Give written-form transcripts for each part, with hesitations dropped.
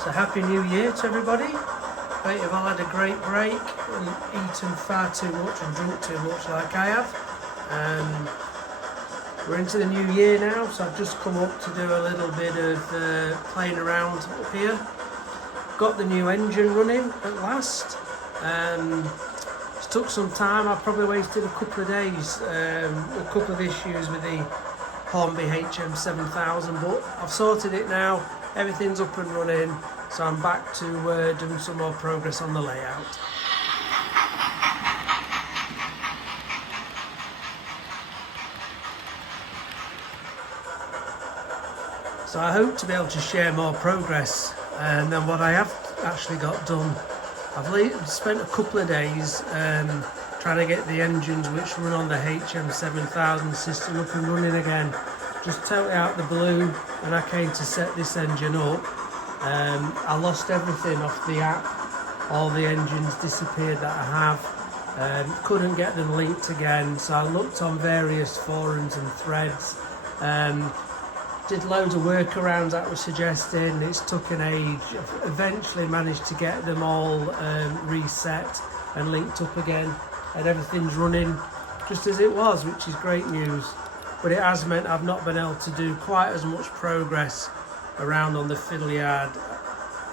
So happy New Year to everybody. Hope you've all had a great break and eaten far too much and drunk too much like I have. We're into the new year now, so I've just come up to do a little bit of playing around up here. Got the new engine running at last. It took some time. I probably wasted a couple of days, a couple of issues with the Hornby HM7000, but I've sorted it now. Everything's up and running, so I'm back to doing some more progress on the layout. So I hope to be able to share more progress than what I have actually got done. I've spent a couple of days trying to get the engines which run on the HM7000 system up and running again. Just totally out the blue when I came to set this engine up. I lost everything off the app. All the engines disappeared that I have. Couldn't get them linked again, so I looked on various forums and threads. Did loads of workarounds that were suggested, and it's took an age. Eventually managed to get them all reset and linked up again, and everything's running just as it was, which is great news. But it has meant I've not been able to do quite as much progress around on the fiddle yard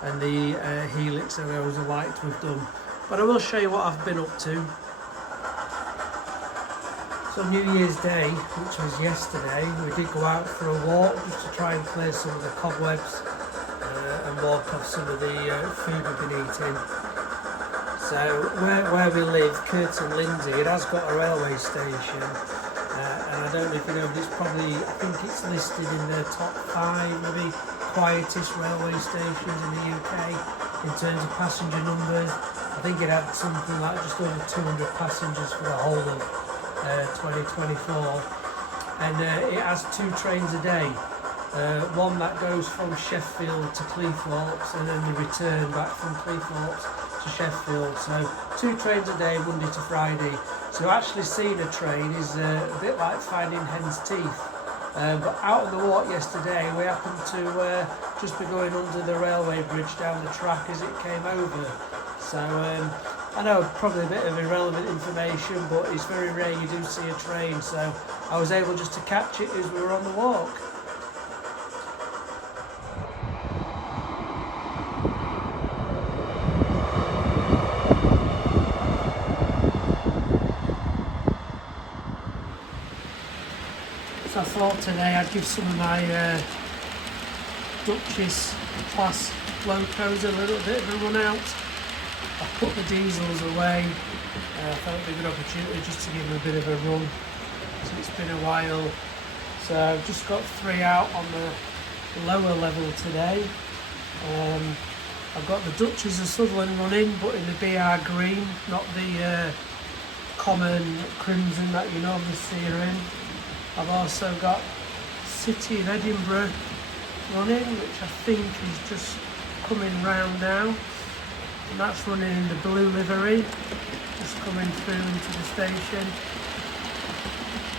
and the helix that I always like to have done. But I will show you what I've been up to. So New Year's Day, which was yesterday, we did go out for a walk just to try and clear some of the cobwebs and walk off some of the food we've been eating. So where we live, Curtin Lindsay, it has got a railway station, and I don't know if you know, but it's probably, I think it's listed in the top 5 maybe quietest railway stations in the UK in terms of passenger numbers. I think it had something like just over 200 passengers for the whole of 2024, and it has 2 trains a day, one that goes from Sheffield to Cleethorpes and then the return back from Cleethorpes to Sheffield. So 2 trains a day, Monday to Friday. So actually seeing a train is a bit like finding hen's teeth. But out on the walk yesterday, we happened to just be going under the railway bridge down the track as it came over. So I know probably a bit of irrelevant information, but it's very rare you do see a train, so I was able just to catch it as we were on the walk. So I thought today I'd give some of my Duchess class locos a little bit of a run out. I put the diesels away. I thought it would be a good opportunity just to give them a bit of a run. So it's been a while. So I've just got 3 out on the lower level today. I've got the Duchess of Sutherland running, but in the BR green, not the common crimson that you normally see her in. I've also got City of Edinburgh running, which I think is just coming round now. And that's running in the blue livery, just coming through into the station.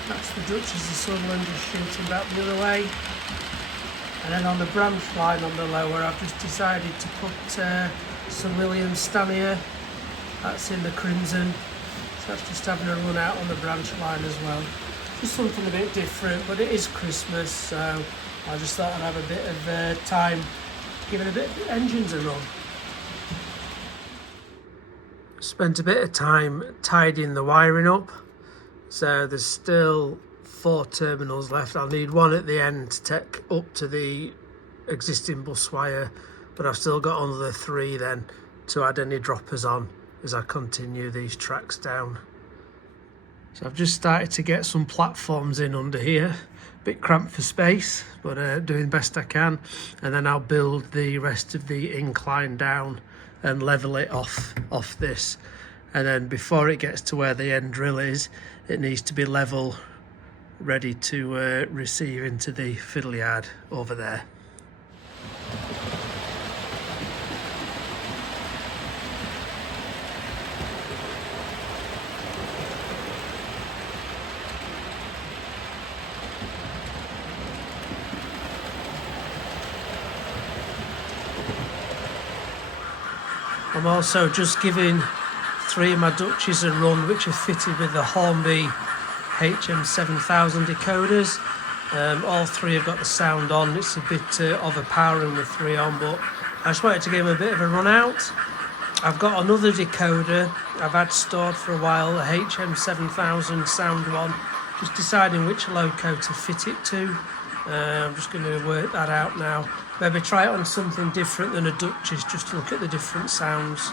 That's the Duchess of Sutherland just shooting back the other way. And then on the branch line on the lower, I've just decided to put Sir William Stanier. That's in the crimson. So that's just having a run out on the branch line as well. Just something a bit different, but it is Christmas, so I just thought I'd have a bit of time giving a bit of engines a run. Spent a bit of time tidying the wiring up, so there's still 4 terminals left. I'll need one at the end to take up to the existing bus wire, but I've still got another 3 then to add any droppers on as I continue these tracks down. So I've just started to get some platforms in under here, a bit cramped for space, but doing the best I can, and then I'll build the rest of the incline down and level it off this, and then before it gets to where the end drill is, it needs to be level, ready to receive into the fiddle yard over there. I'm also just giving 3 of my Dutches a run, which are fitted with the Hornby HM7000 decoders. All 3 have got the sound on. It's a bit overpowering with 3 on, but I just wanted to give them a bit of a run out. I've got another decoder I've had stored for a while, the HM7000 sound one, just deciding which loco to fit it to. I'm just going to work that out now. Maybe try it on something different than a Dutchess, just to look at the different sounds.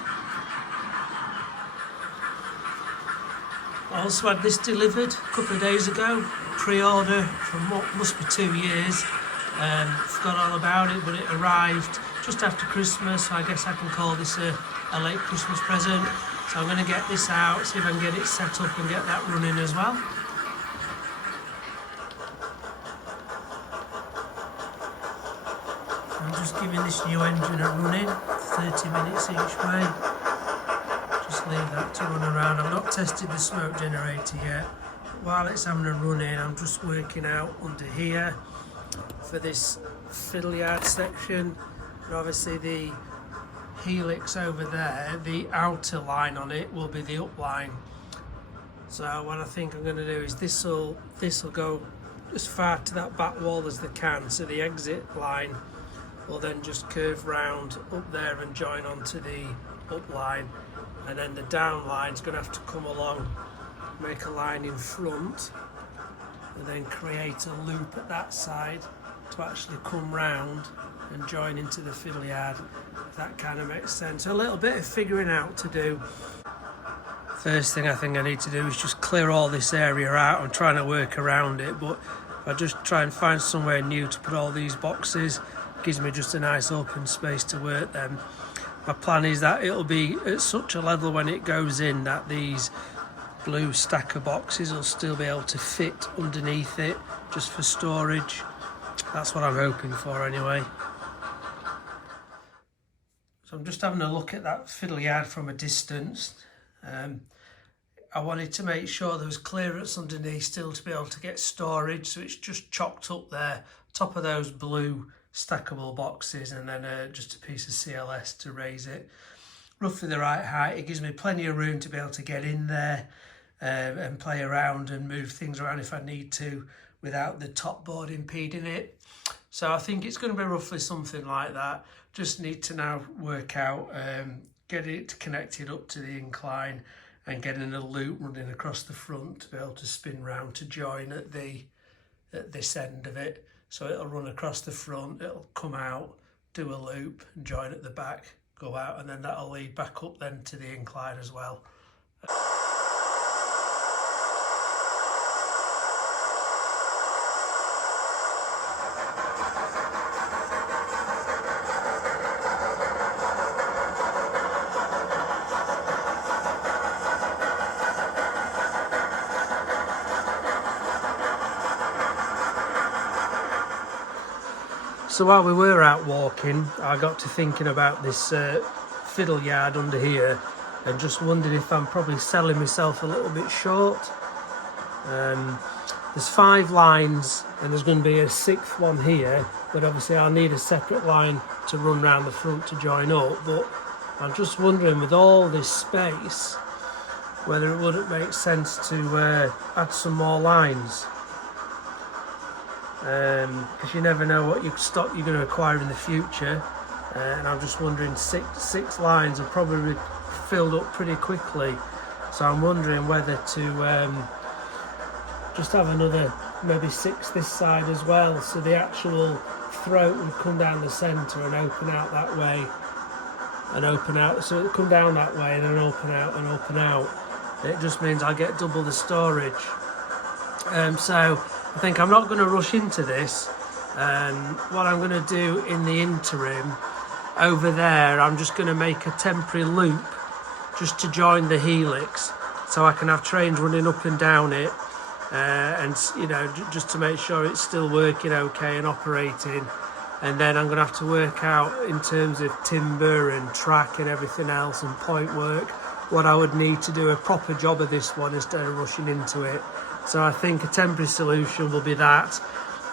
I also had this delivered a couple of days ago, pre-order from what must be 2 years. Forgot all about it, but it arrived just after Christmas, so I guess I can call this a late Christmas present. So I'm going to get this out, see if I can get it set up and get that running as well. I'm just giving this new engine a run in, 30 minutes each way. Just leave that to run around. I've not tested the smoke generator yet. But while it's having a run in, I'm just working out under here for this fiddle yard section. And obviously the helix over there, the outer line on it will be the up line. So what I think I'm going to do is this will go as far to that back wall as they can, so the exit line will then just curve round up there and join onto the up line, and then the down line is going to have to come along, make a line in front, and then create a loop at that side to actually come round and join into the fiddle yard, if that kind of makes sense. A little bit of figuring out to do. First thing I think I need to do is just clear all this area out. I'm trying to work around it, but if I just try and find somewhere new to put all these boxes, it gives me just a nice open space to work them. My plan is that it'll be at such a level when it goes in that these blue stacker boxes will still be able to fit underneath it just for storage. That's what I'm hoping for anyway. So I'm just having a look at that fiddle yard from a distance. I wanted to make sure there was clearance underneath still to be able to get storage, so it's just chocked up there, top of those blue stackable boxes, and then just a piece of CLS to raise it. Roughly the right height. It gives me plenty of room to be able to get in there and play around and move things around if I need to without the top board impeding it. So I think it's going to be roughly something like that. Just need to now work out, get it connected up to the incline and getting a loop running across the front to be able to spin round to join at this end of it. So it'll run across the front, it'll come out, do a loop and join at the back, go out, and then that'll lead back up then to the incline as well. So while we were out walking, I got to thinking about this fiddle yard under here and just wondered if I'm probably selling myself a little bit short. There's 5 lines and there's going to be a 6th one here, but obviously I'll need a separate line to run round the front to join up. But I'm just wondering, with all this space, whether it wouldn't make sense to add some more lines. Because you never know what stock you're going to acquire in the future, and I'm just wondering, six lines are probably filled up pretty quickly, so I'm wondering whether to just have another maybe 6 this side as well, so the actual throat would come down the centre and open out that way and open out, so it'll come down that way and then open out and open out. It just means I get double the storage. So I think I'm not going to rush into this. What I'm going to do in the interim, over there, I'm just going to make a temporary loop just to join the helix, so I can have trains running up and down it, and you know, just to make sure it's still working okay and operating. And then I'm going to have to work out in terms of timber and track and everything else and point work what I would need to do a proper job of this one instead of rushing into it. So I think a temporary solution will be that,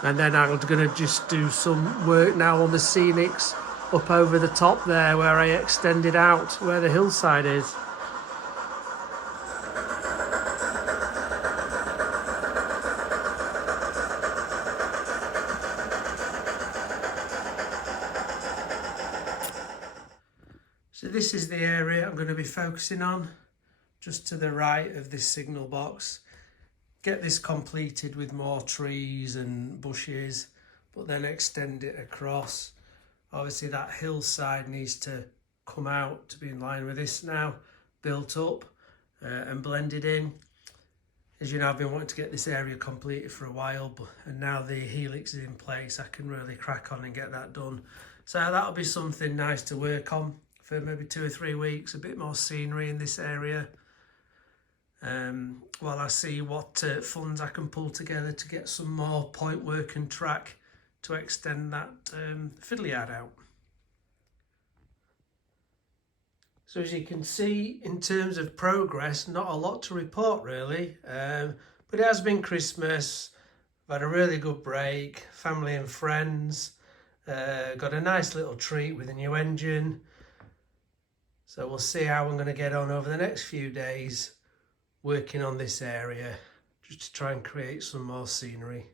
and then I'm going to just do some work now on the scenics up over the top there where I extended out, where the hillside is. So this is the area I'm going to be focusing on, just to the right of this signal box. Get this completed with more trees and bushes, but then extend it across. Obviously that hillside needs to come out to be in line with this now, built up and blended in. As you know, I've been wanting to get this area completed for a while, and now the helix is in place, I can really crack on and get that done. So that'll be something nice to work on for maybe 2 or 3 weeks, a bit more scenery in this area. While I see what funds I can pull together to get some more point work and track to extend that fiddle yard out. So as you can see, in terms of progress, not a lot to report really, but it has been Christmas. I've had a really good break, family and friends, got a nice little treat with a new engine. So we'll see how I'm going to get on over the next few days working on this area, just to try and create some more scenery.